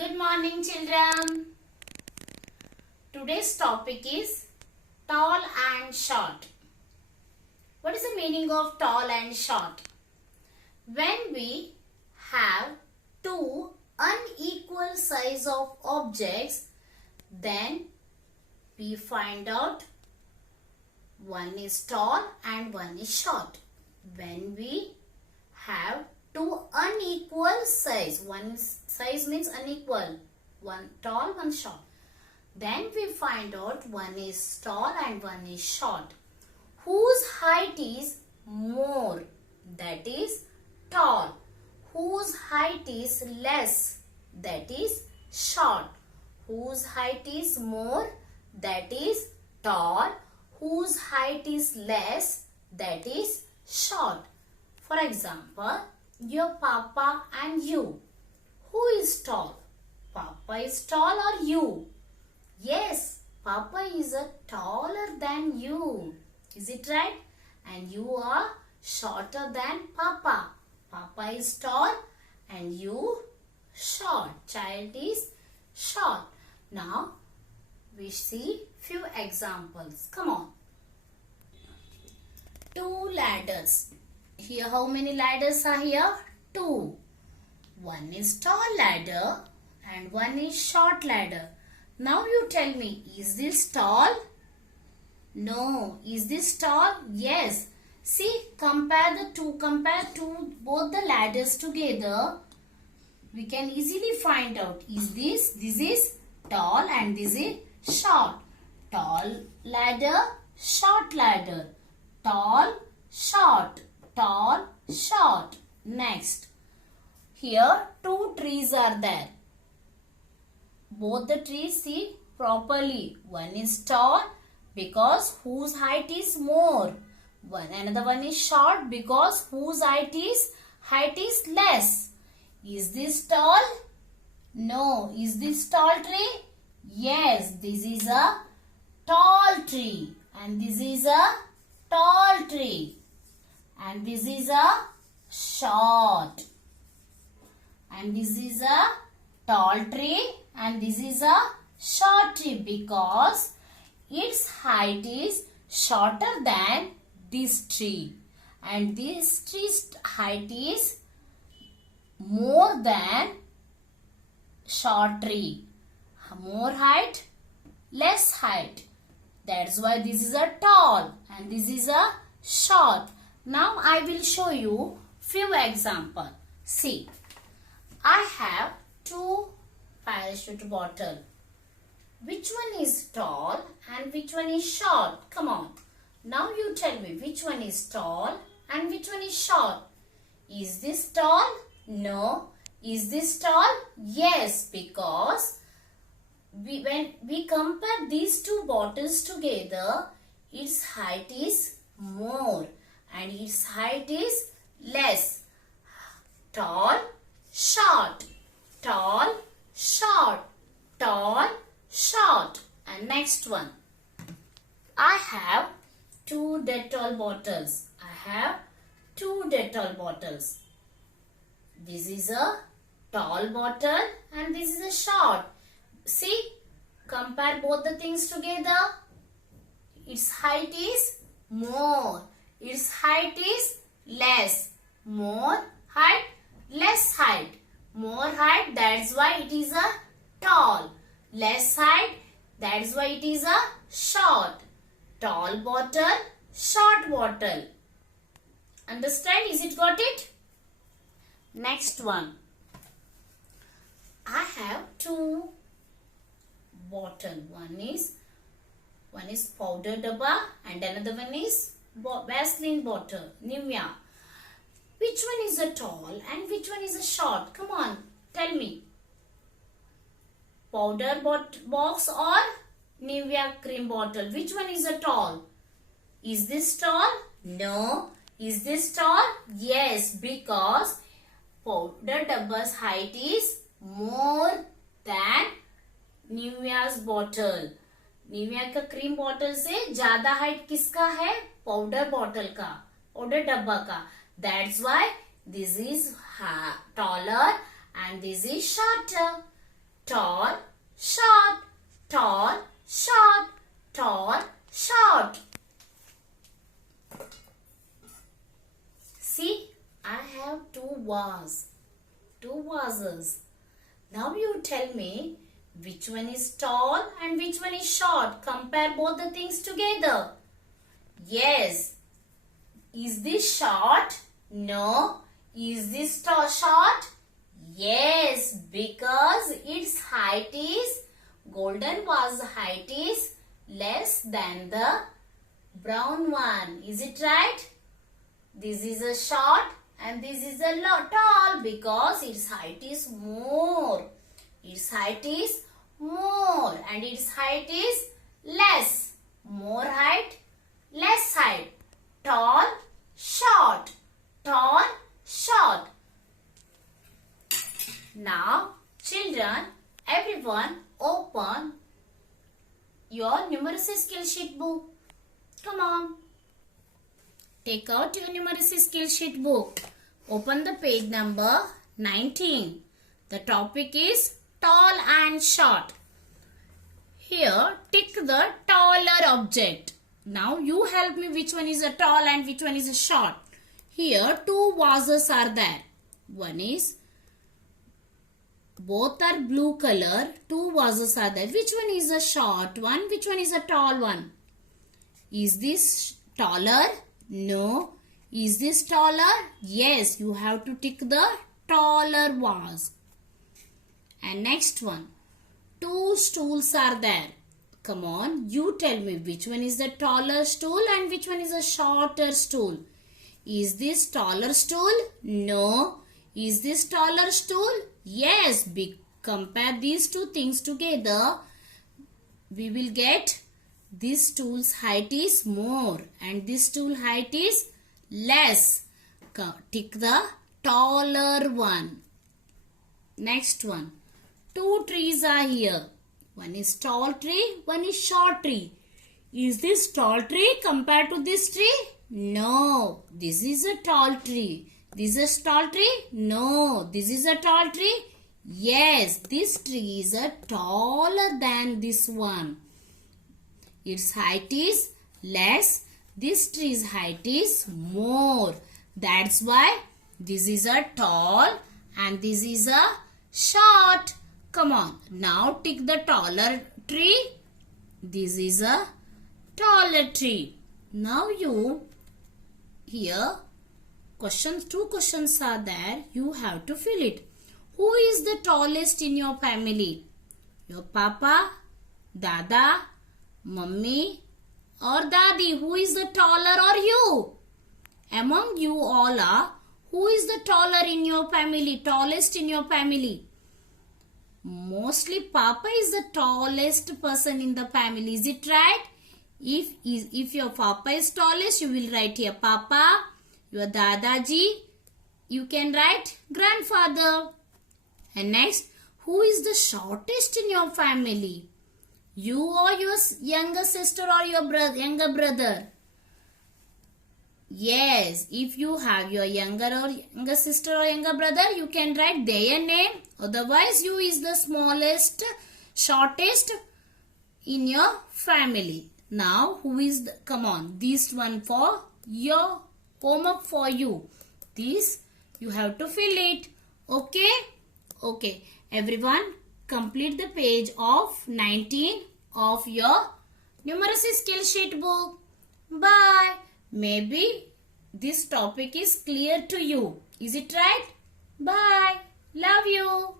Good morning, children. Today's topic is tall and short. What is the meaning of tall and short? When we have two unequal size of objects, then we find out one is tall and one is short. When we have two unequal size, one size means unequal, one tall, one short, then we find out one is tall and one is short. Whose height is more, that is tall. Whose height is less, that is short. Whose height is more, that is tall. Whose height is less, that is short. For example, your papa and you. Who is tall? Papa is tall or you? Yes, Papa is taller than you. Is it right? And you are shorter than Papa. Papa is tall and you short. Child is short. Now, we see few examples. Come on. Two ladders. Here, how many ladders are here? Two. One is tall ladder and one is short ladder. Now you tell me, is this tall? No. Is this tall? Yes. See, compare both the ladders together. We can easily find out, this is tall and this is short. Tall ladder, short ladder. Tall, short. Tall, short. Next. Here two trees are there. Both the trees, see properly. One is tall because whose height is more. Another one is short because whose height is less. Is this tall? No. Is this tall tree? Yes. This is a tall tree. And this is a tall tree. And this is a short. And this is a tall tree. And this is a short tree because its height is shorter than this tree. And this tree's height is more than short tree. More height, less height. That's why this is a tall and this is a short. Now I will show you few examples. See, I have two parachute bottle. Which one is tall and which one is short? Come on. Now you tell me which one is tall and which one is short. Is this tall? No. Is this tall? Yes, because when we compare these two bottles together, its height is more and its height is less. Tall, short. Tall, short. Tall, short. And next one. I have two Dettol bottles. I have two Dettol bottles. This is a tall bottle and this is a short. See, compare both the things together. Its height is more. Its height is less. More height, less height. More height, that's why it is a tall. Less height, that's why it is a short. Tall bottle, short bottle. Understand? Is it got it? Next one. I have two bottle. One is powder dabba and another one is Vaseline bottle, Nivea. Which one is a tall and which one is a short? Come on, tell me. Powder box or Nivea cream bottle? Which one is a tall? Is this tall? No. Is this tall? Yes, because powder dabba's height is more than Nivea's bottle. Nivea का cream bottle से ज्यादा height किसका है? Powder bottle का, powder डब्बा का. That's why this is taller and this is shorter. tall, short, tall, short, tall, short. See, I have two vases. Now you tell me which one is tall and which one is short. Compare both the things together. Yes. Is this short? No. Is this short? Yes, because its height is, golden vase height is less than the brown one. Is it right? This is a short and this is a tall because its height is more. Its height is more and its height is less. More height, less height. Tall, short. Tall, short. Now, children, everyone open your numeracy skill sheet book. Come on. Take out your numeracy skill sheet book. Open the page number 19. The topic is tall and short. Here, tick the taller object. Now, you help me which one is a tall and which one is a short. Here, two vases are there. One is, both are blue color. Two vases are there. Which one is a short one? Which one is a tall one? Is this taller? No. Is this taller? Yes. You have to tick the taller vase. And next one. Two stools are there. Come on. You tell me which one is the taller stool and which one is a shorter stool. Is this taller stool? No. Is this taller stool? Yes. Compare these two things together. We will get this stool's height is more and this stool height is less. Tick the taller one. Next one. Two trees are here. One is tall tree, one is short tree. Is this tall tree compared to this tree? No. This is a tall tree. This is a tall tree? No. This is a tall tree? Yes. This tree is taller than this one. Its height is less. This tree's height is more. That's why this is a tall and this is a short. Come on. Now tick the taller tree. This is a taller tree. Now you here two questions are there. You have to fill it. Who is the tallest in your family? Your papa, dada, mummy or daddy? Who is the taller or you? Among you all are, who is the taller in your family? Tallest in your family? Mostly papa is the tallest person in the family. Is it right? If your papa is tallest, you will write here papa. Your dadaji, you can write grandfather. And next, who is the shortest in your family? You or your younger sister or your younger brother? Yes, if you have your younger sister or younger brother, you can write their name. Otherwise, you is the smallest, shortest in your family. Now, who is the, come on, this one for your homework for you. This, you have to fill it. Okay? Okay. Everyone, complete the page of 19 of your numeracy skill sheet book. Bye. Maybe this topic is clear to you. Is it right? Bye. Love you.